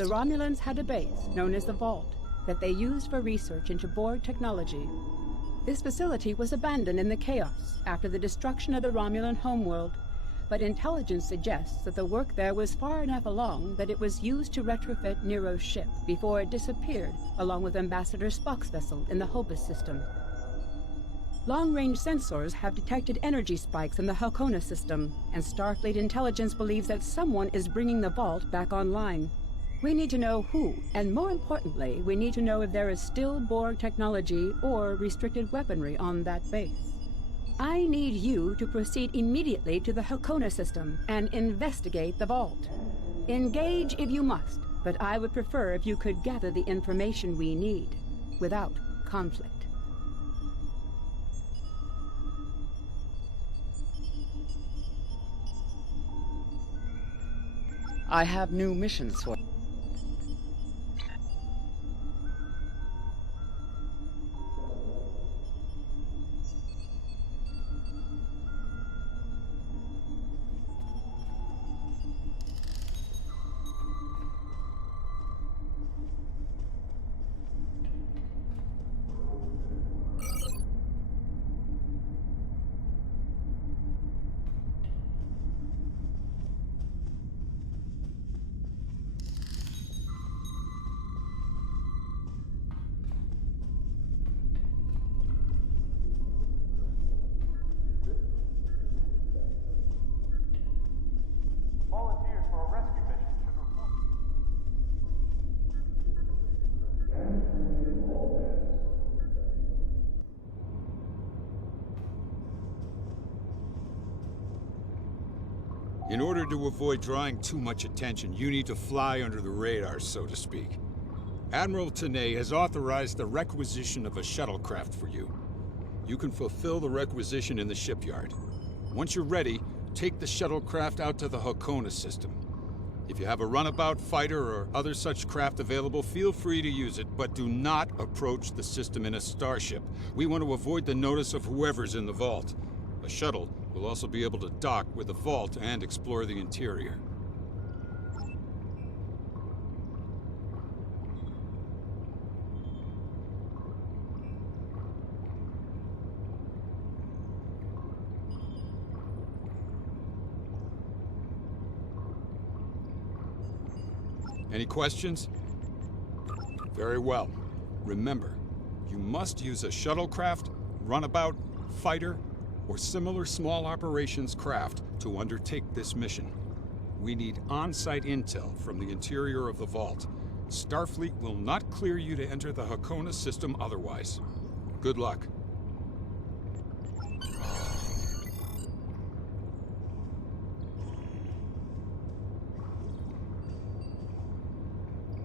the Romulans had a base known as the Vault that they used for research into Borg technology. This facility was abandoned in the chaos after the destruction of the Romulan homeworld, but intelligence suggests that the work there was far enough along that it was used to retrofit Nero's ship before it disappeared along with Ambassador Spock's vessel in the Hobus system. Long-range sensors have detected energy spikes in the Halcona system, and Starfleet intelligence believes that someone is bringing the Vault back online. We need to know who, and more importantly, we need to know if there is still Borg technology or restricted weaponry on that base. I need you to proceed immediately to the Halcona system and investigate the Vault. Engage if you must, but I would prefer if you could gather the information we need, without conflict. I have new missions for you. Volunteers for a rescue mission should report. In order to avoid drawing too much attention, you need to fly under the radar, so to speak. Admiral Tanay has authorized the requisition of a shuttlecraft for you. You can fulfill the requisition in the shipyard. Once you're ready, take the shuttlecraft out to the Halcona system. If you have a runabout fighter or other such craft available, feel free to use it, but do not approach the system in a starship. We want to avoid the notice of whoever's in the vault. A shuttle will also be able to dock with the vault and explore the interior. Any questions? Very well. Remember, you must use a shuttlecraft, runabout, fighter, or similar small operations craft to undertake this mission. We need on-site intel from the interior of the vault. Starfleet will not clear you to enter the Halcona system otherwise. Good luck.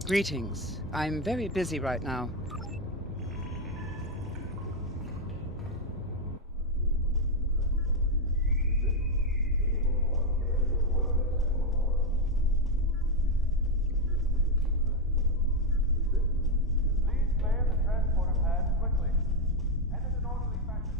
Greetings. I'm very busy right now. Please clear the transporter pads quickly and in an orderly fashion.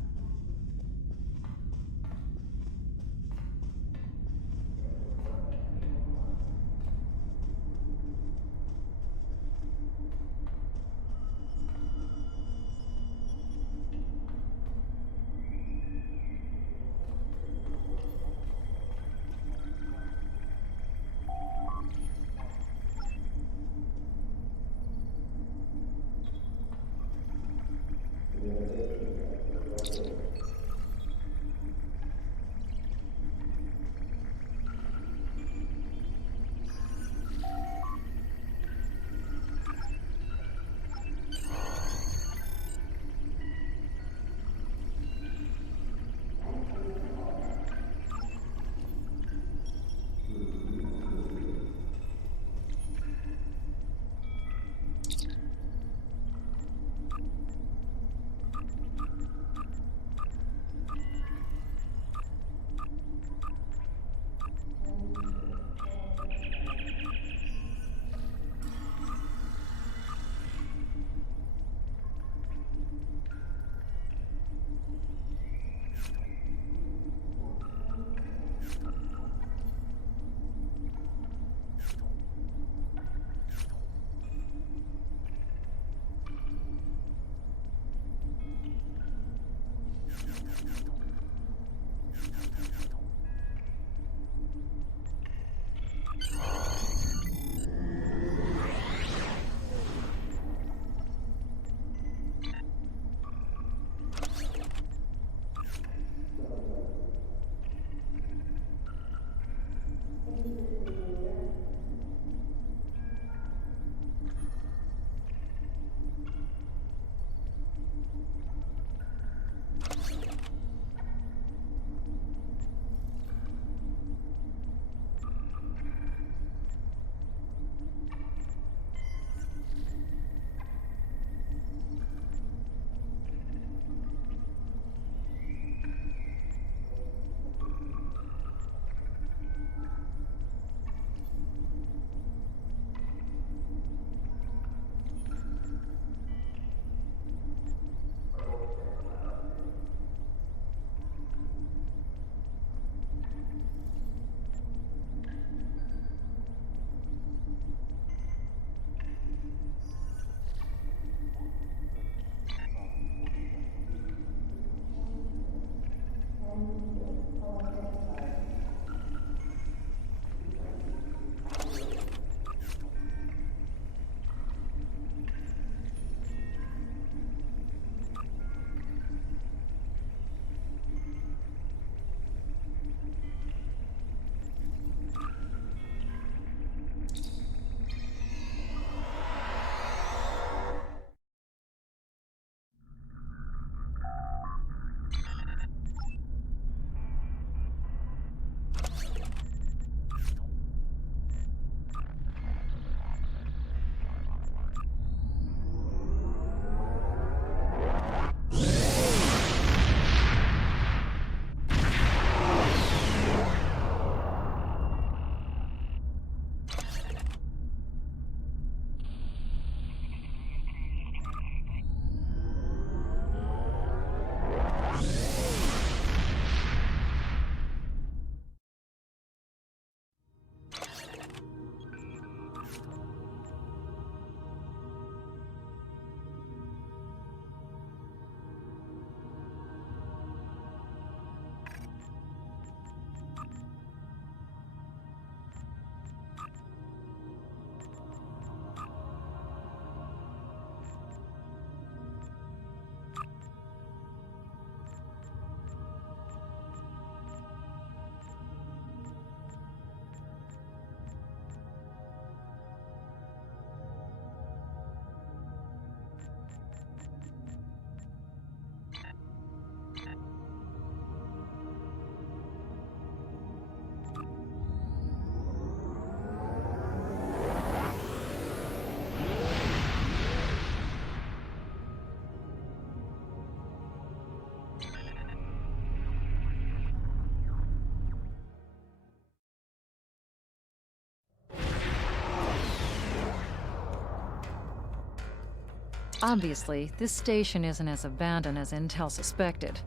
Obviously, this station isn't as abandoned as Intel suspected.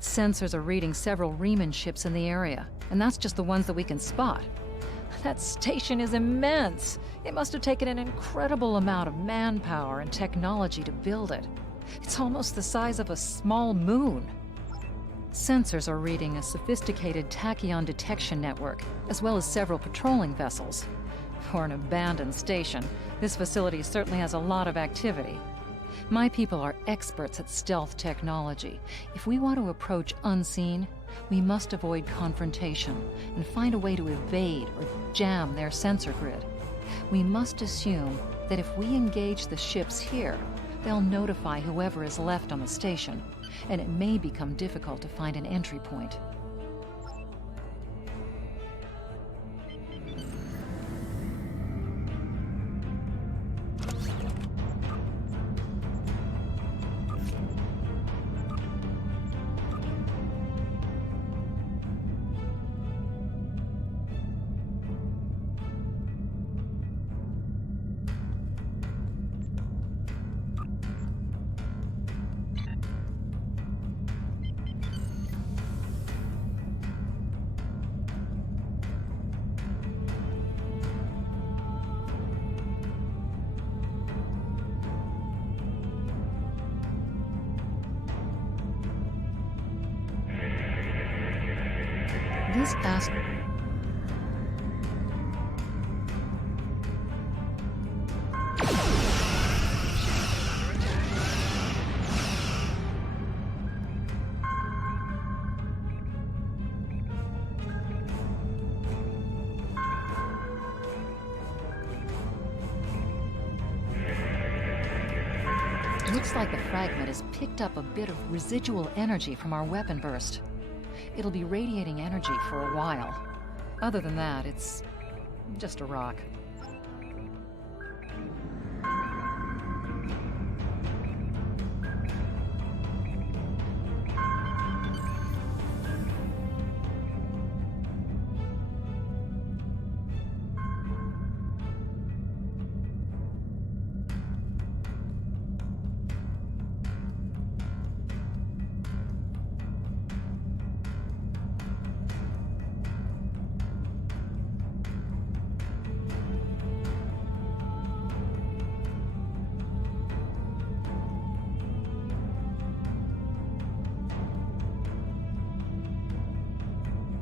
Sensors are reading several Riemann ships in the area, and that's just the ones that we can spot. That station is immense. It must have taken an incredible amount of manpower and technology to build it. It's almost the size of a small moon. Sensors are reading a sophisticated tachyon detection network, as well as several patrolling vessels. For an abandoned station, this facility certainly has a lot of activity. My people are experts at stealth technology. If we want to approach unseen, we must avoid confrontation and find a way to evade or jam their sensor grid. We must assume that if we engage the ships here, they'll notify whoever is left on the station, and it may become difficult to find an entry point. This ask... Looks like the fragment has picked up a bit of residual energy from our weapon burst. It'll be radiating energy for a while. Other than that, it's just a rock.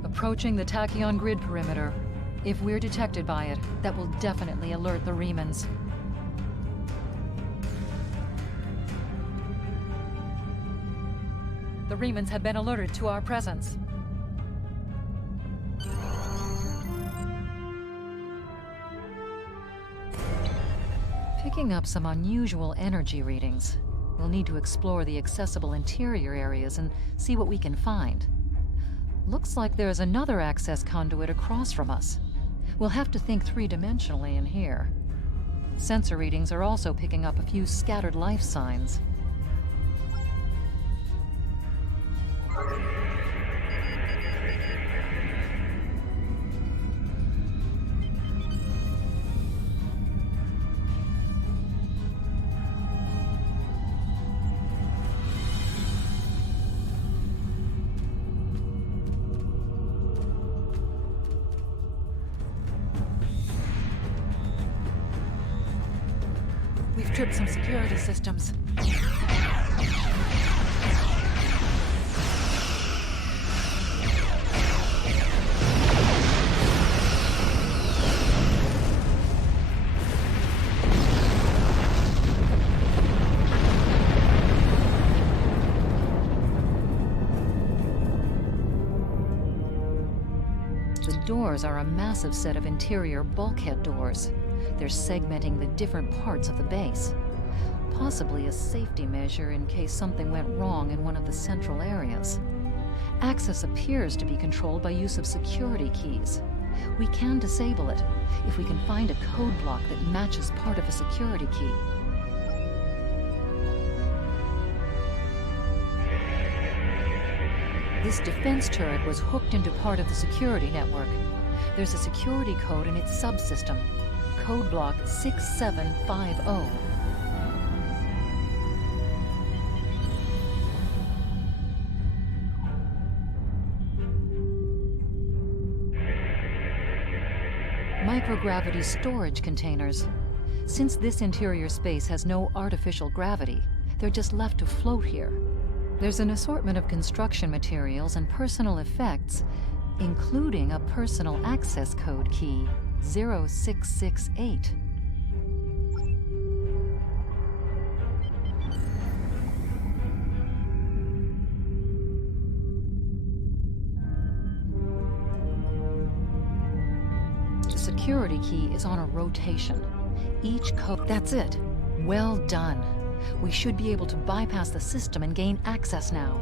Approaching the tachyon grid perimeter. If we're detected by it, that will definitely alert the Riemans. The Riemans have been alerted to our presence. Picking up some unusual energy readings. We'll need to explore the accessible interior areas and see what we can find. Looks like there's another access conduit across from us. We'll have to think three-dimensionally in here. Sensor readings are also picking up a few scattered life signs. We've tripped some security systems. The doors are a massive set of interior bulkhead doors. They're segmenting the different parts of the base. Possibly a safety measure in case something went wrong in one of the central areas. Access appears to be controlled by use of security keys. We can disable it if we can find a code block that matches part of a security key. This defense turret was hooked into part of the security network. There's a security code in its subsystem. Code block 6750. Microgravity storage containers. Since this interior space has no artificial gravity, they're just left to float here. There's an assortment of construction materials and personal effects, including a personal access code key, 0668. The security key is on a rotation. Each code... That's it. Well done. We should be able to bypass the system and gain access now.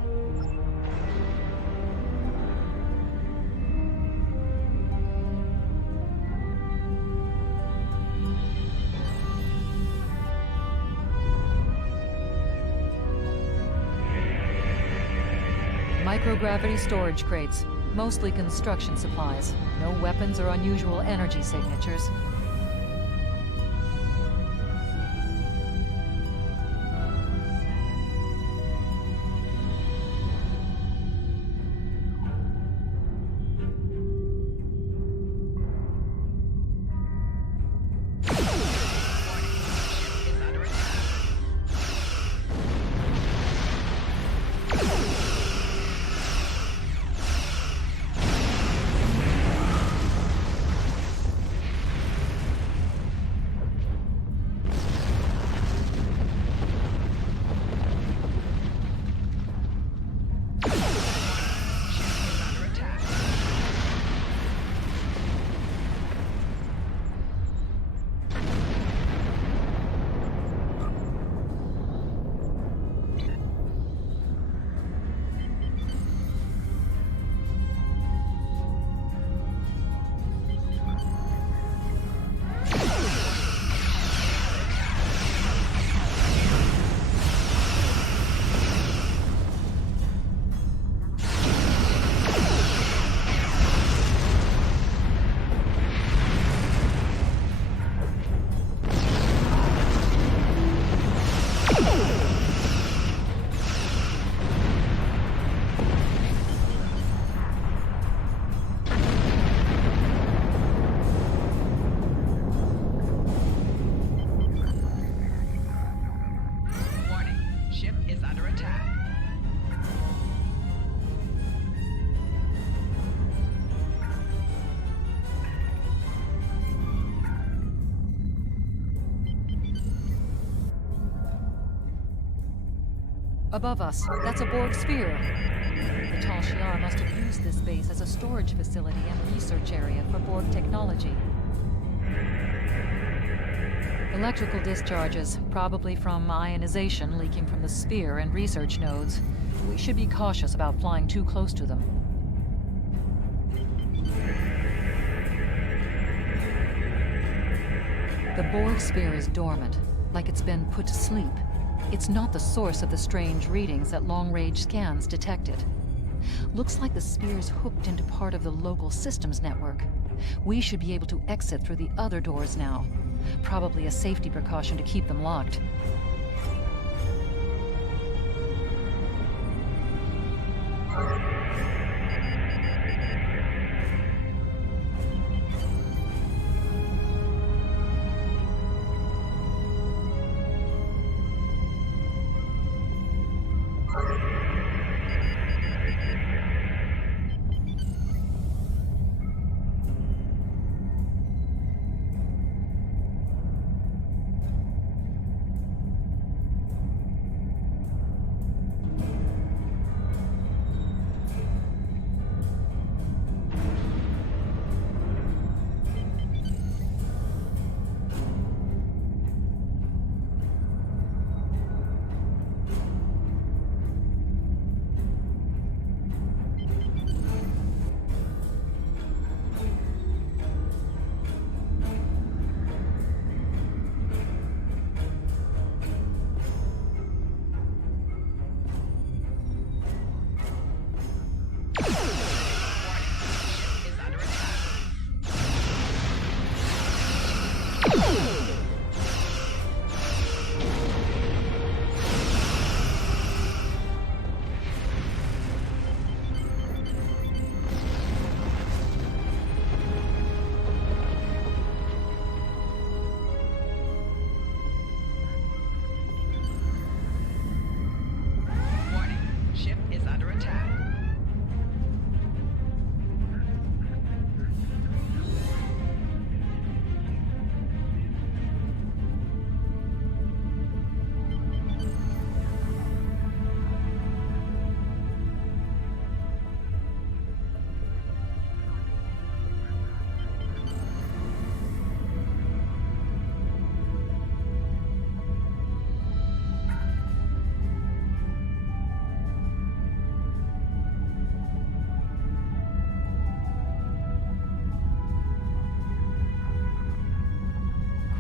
Microgravity storage crates. Mostly construction supplies. No weapons or unusual energy signatures. Above us, that's a Borg sphere. The Tal Shiar must have used this base as a storage facility and research area for Borg technology. Electrical discharges, probably from ionization leaking from the sphere and research nodes. We should be cautious about flying too close to them. The Borg sphere is dormant, like it's been put to sleep. It's not the source of the strange readings that long-range scans detected. Looks like the sphere's hooked into part of the local systems network. We should be able to exit through the other doors now. Probably a safety precaution to keep them locked.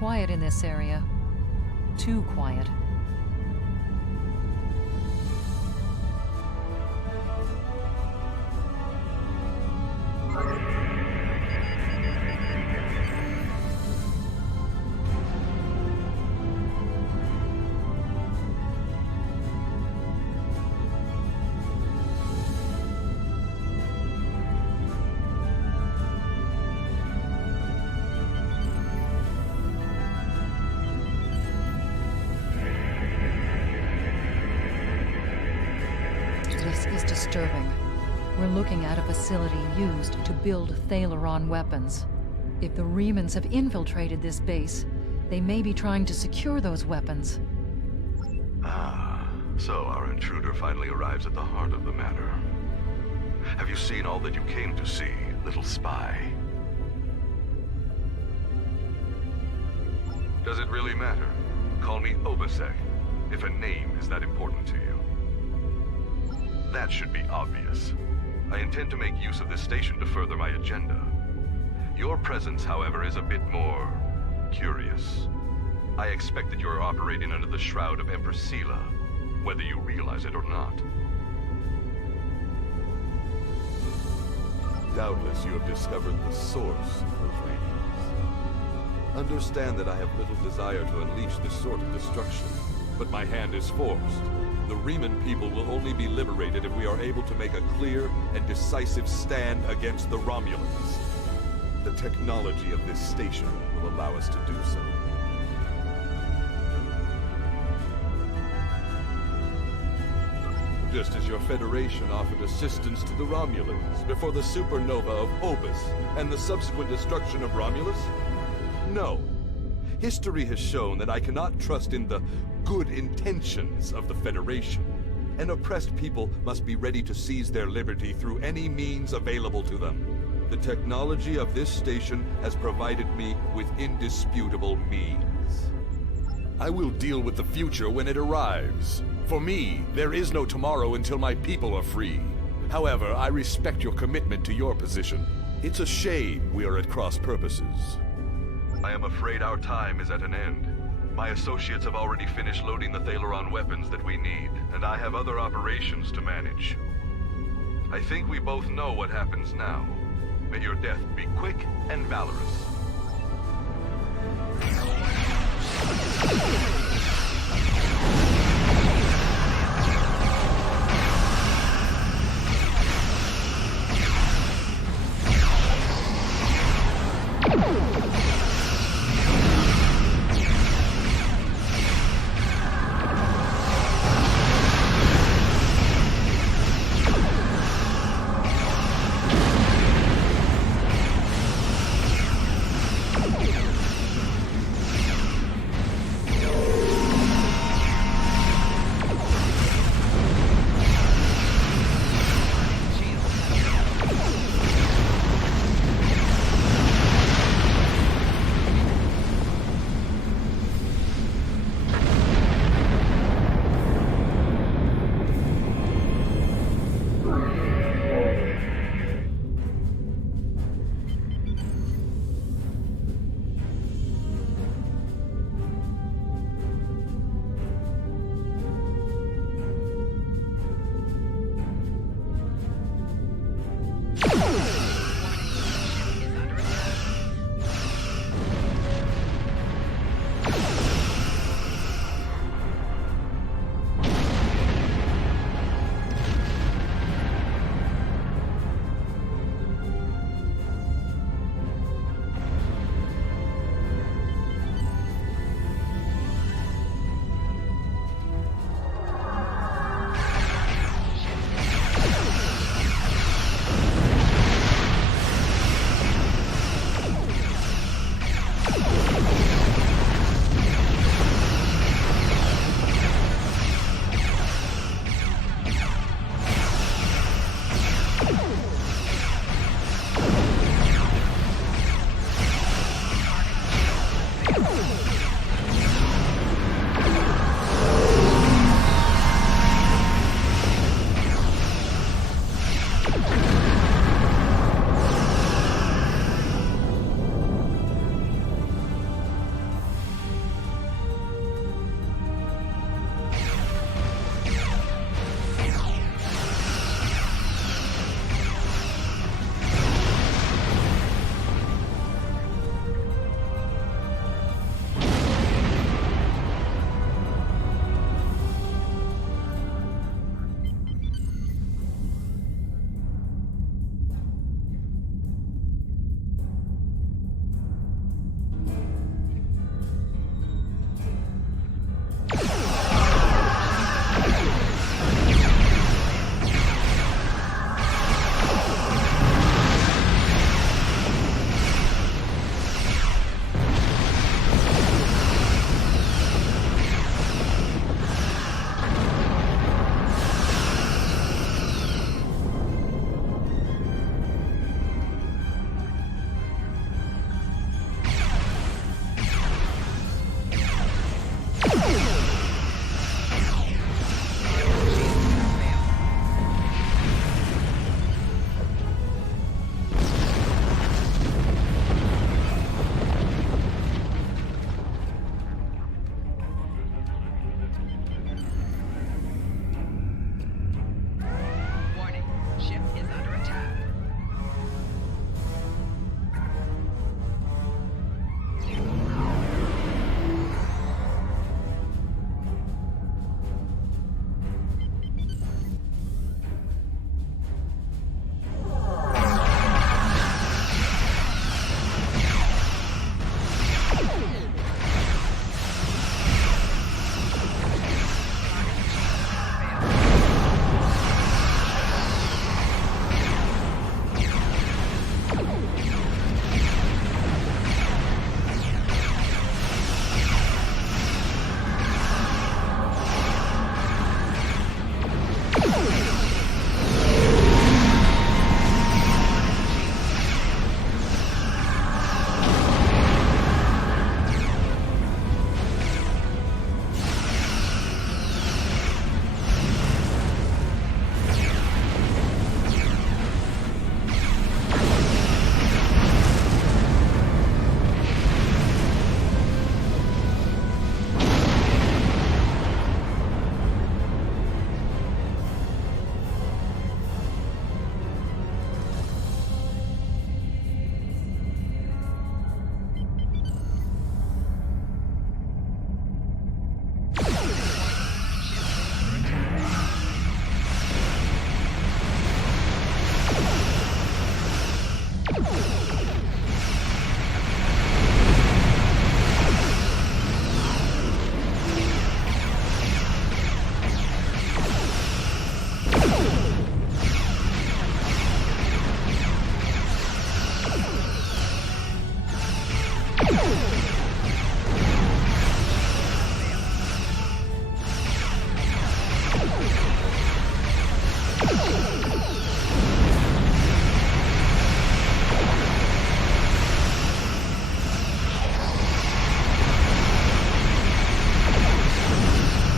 quiet in this area. Too quiet. This is disturbing. We're looking at a facility used to build Thalaron weapons. If the Remans have infiltrated this base, they may be trying to secure those weapons. Ah, so our intruder finally arrives at the heart of the matter. Have you seen all that you came to see, little spy? Does it really matter? Call me Obasek, if a name is that important to you. That should be obvious. I intend to make use of this station to further my agenda. Your presence, however, is a bit more curious. I expect that you are operating under the shroud of Empress Sela, whether you realize it or not. Doubtless you have discovered the source of those radios. Understand that I have little desire to unleash this sort of destruction, but my hand is forced. The Reman people will only be liberated if we are able to make a clear and decisive stand against the Romulans. The technology of this station will allow us to do so. Just as your Federation offered assistance to the Romulans before the supernova of Obus and the subsequent destruction of Romulus? No. History has shown that I cannot trust in the good intentions of the Federation. An oppressed people must be ready to seize their liberty through any means available to them. The technology of this station has provided me with indisputable means. I will deal with the future when it arrives. For me, there is no tomorrow until my people are free. However, I respect your commitment to your position. It's a shame we are at cross purposes. I am afraid our time is at an end. My associates have already finished loading the Thalaron weapons that we need, and I have other operations to manage. I think we both know what happens now. May your death be quick and valorous.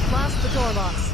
Blast the door locks.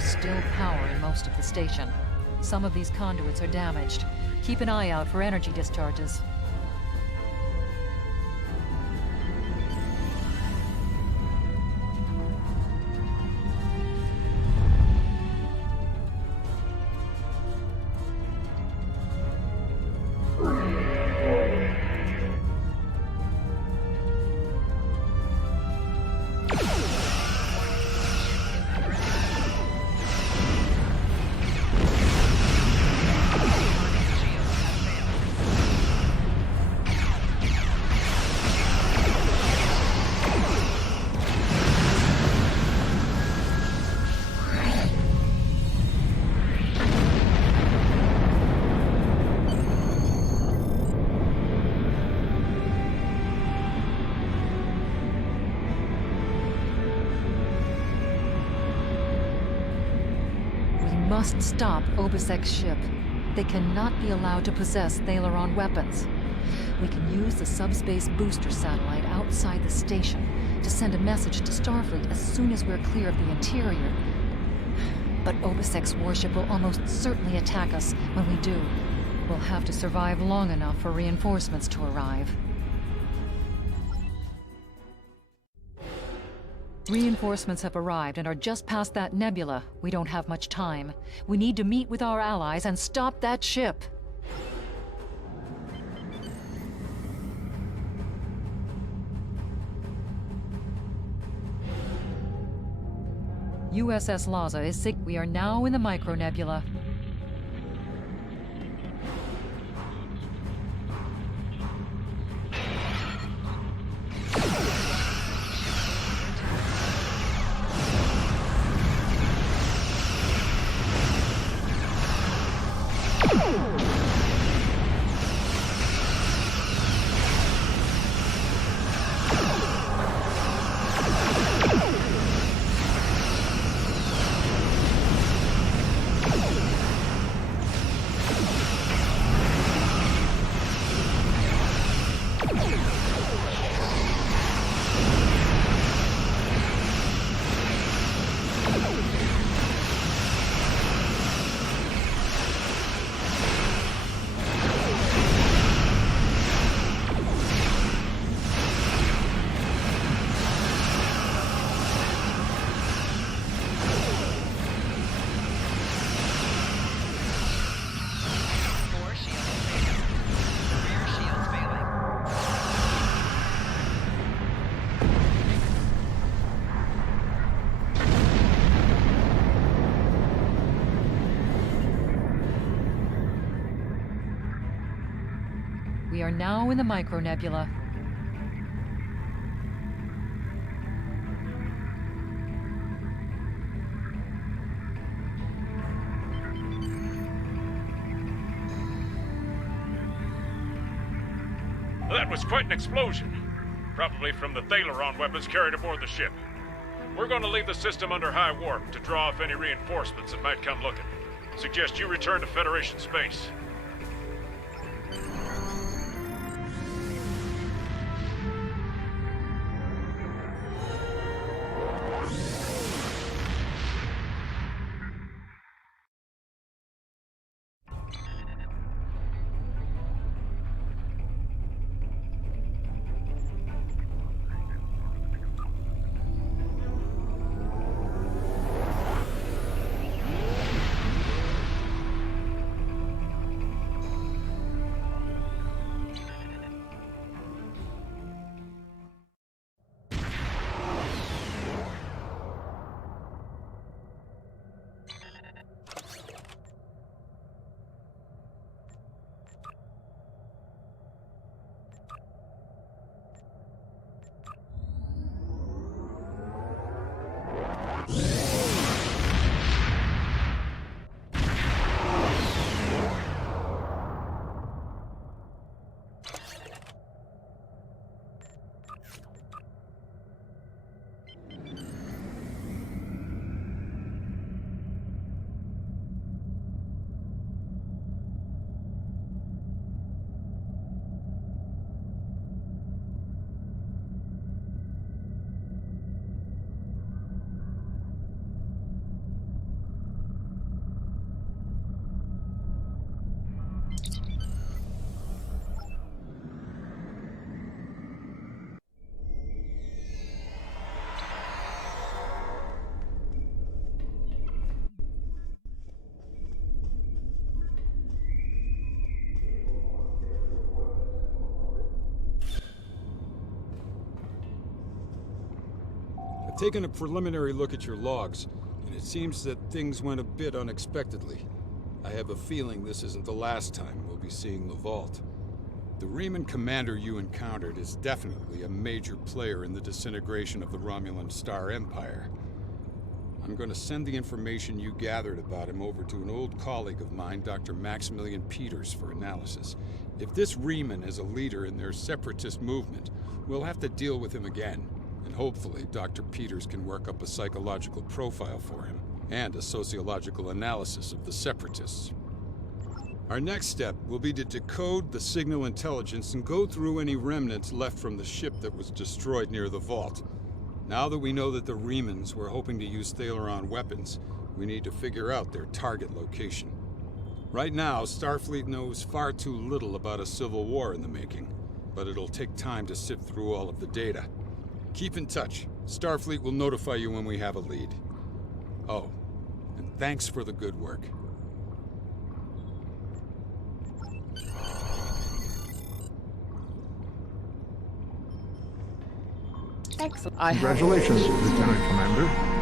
Still power in most of the station. Some of these conduits are damaged. Keep an eye out for energy discharges. Must stop Obisek's ship. They cannot be allowed to possess Thalaron weapons. We can use the subspace booster satellite outside the station to send a message to Starfleet as soon as we're clear of the interior. But Obisek's warship will almost certainly attack us when we do. We'll have to survive long enough for reinforcements to arrive. Reinforcements have arrived and are just past that nebula. We don't have much time. We need to meet with our allies and stop that ship. USS Laza is sick. We are now in the micronebula. are now in the micronebula. That was quite an explosion. Probably from the Thaleron weapons carried aboard the ship. We're going to leave the system under high warp to draw off any reinforcements that might come looking. Suggest you return to Federation space. I've taken a preliminary look at your logs, and it seems that things went a bit unexpectedly. I have a feeling this isn't the last time we'll be seeing the Vault. The Reman commander you encountered is definitely a major player in the disintegration of the Romulan Star Empire. I'm going to send the information you gathered about him over to an old colleague of mine, Dr. Maximilian Peters, for analysis. If this Reman is a leader in their separatist movement, we'll have to deal with him again. And hopefully, Dr. Peters can work up a psychological profile for him, and a sociological analysis of the separatists. Our next step will be to decode the signal intelligence and go through any remnants left from the ship that was destroyed near the Vault. Now that we know that the Remans were hoping to use Thaleron weapons, we need to figure out their target location. Right now, Starfleet knows far too little about a civil war in the making, but it'll take time to sift through all of the data. Keep in touch. Starfleet will notify you when we have a lead. Oh, and thanks for the good work. Excellent. I have... Congratulations, Lieutenant Commander.